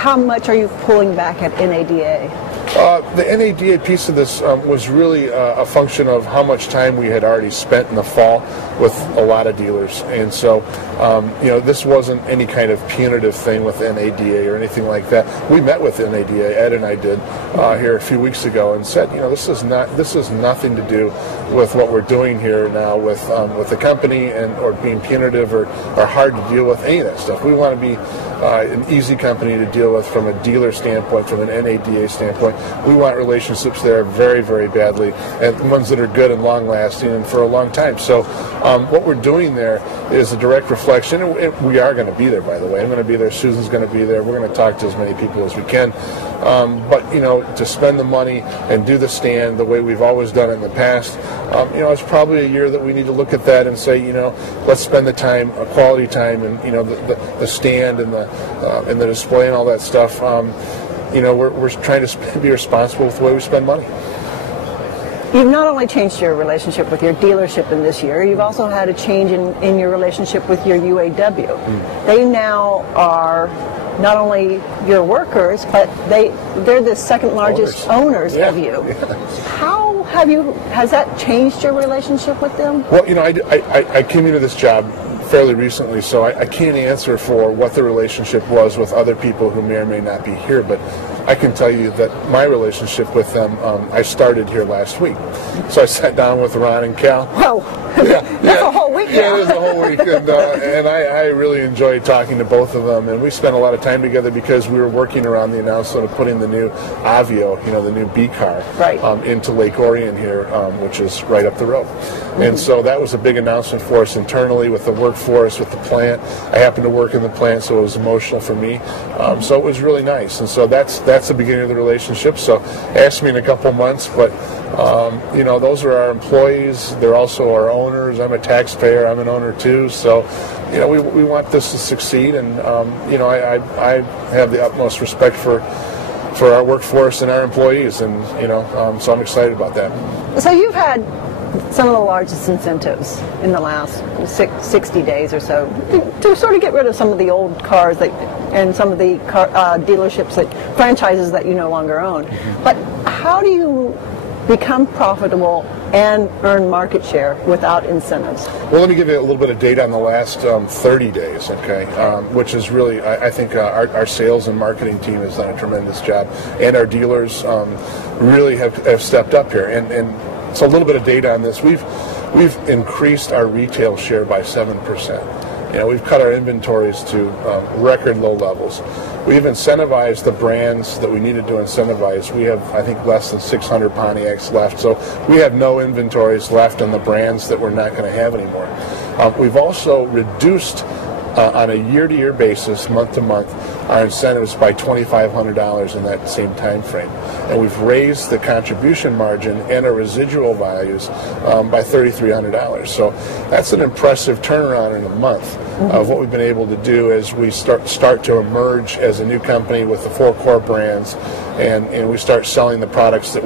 how much are you pulling back at NADA? The NADA piece of this was really a function of how much time we had already spent in the fall with a lot of dealers. And so, this wasn't any kind of punitive thing with NADA or anything like that. We met with NADA, Ed and I did, here a few weeks ago, and said, this is nothing to do with what we're doing here now with the company or being punitive or hard to deal with, any of that stuff. We want to be an easy company to deal with from a dealer standpoint, from an NADA standpoint. We want relationships there very, very badly, and ones that are good and long-lasting and for a long time. So what we're doing there is a direct reflection, and we are going to be there, by the way. I'm going to be there. Susan's going to be there. We're going to talk to as many people as we can. But to spend the money and do the stand the way we've always done it in the past, it's probably a year that we need to look at that and say, let's spend the time, quality time, and the stand and the display and all that stuff. We're trying to be responsible with the way we spend money. You've not only changed your relationship with your dealership in this year, you've also had a change in your relationship with your UAW. They now are not only your workers, but they're the second largest owners of you. How has that changed your relationship with them? Well, I came into this job fairly recently, so I can't answer for what the relationship was with other people who may or may not be here, but I can tell you that my relationship with them, I started here last week. So I sat down with Ron and Cal. Whoa, that's a whole week now. Yeah, it was a whole week, and I really enjoyed talking to both of them, and we spent a lot of time together because we were working around the announcement of putting the new Avio, the new B car, into Lake Orion here, which is right up the road. And so that was a big announcement for us internally with the workforce, with the plant. I happened to work in the plant, so it was emotional for me. So it was really nice, and so that's the beginning of the relationship. So ask me in a couple months, but those are our employees. They're also our owners. I'm a taxpayer. I'm an owner too. So we want this to succeed, and I have the utmost respect for our workforce and our employees, and so I'm excited about that. So you've had some of the largest incentives in the last 60 days or so to sort of get rid of some of the old cars and some of the dealerships, franchises that you no longer own. But how do you become profitable and earn market share without incentives? Well, let me give you a little bit of data on the last 30 days, okay, which is really, I think our sales and marketing team has done a tremendous job, and our dealers really have stepped up here. And so a little bit of data on this. We've increased our retail share by 7%. We've cut our inventories to record low levels. We've incentivized the brands that we needed to incentivize. We have, I think, less than 600 Pontiacs left. So we have no inventories left on the brands that we're not going to have anymore. We've also reduced on a year-to-year basis, month-to-month, our incentives by $2,500 in that same time frame. And we've raised the contribution margin and our residual values by $3,300. So that's an impressive turnaround in a month of what we've been able to do as we start to emerge as a new company with the 4 core brands, and we start selling the products that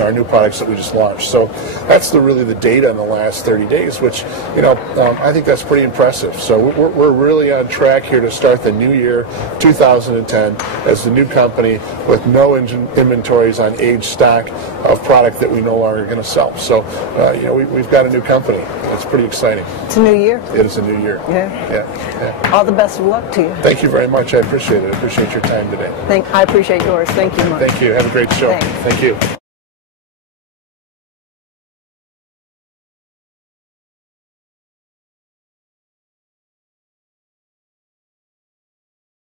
our new products that we just launched. So that's really the data in the last 30 days, which I think that's pretty impressive. So we're really on track here to start the new year, 2010, as the new company with no inventories on aged stock of product that we no longer are going to sell. So we've got a new company. It's pretty exciting. It's a new year. It is a new year. Yeah. All the best of luck to you. Thank you very much. I appreciate it. I appreciate your time today. I appreciate yours. Thank you much. Thank you. Have a great show. Thanks. Thank you.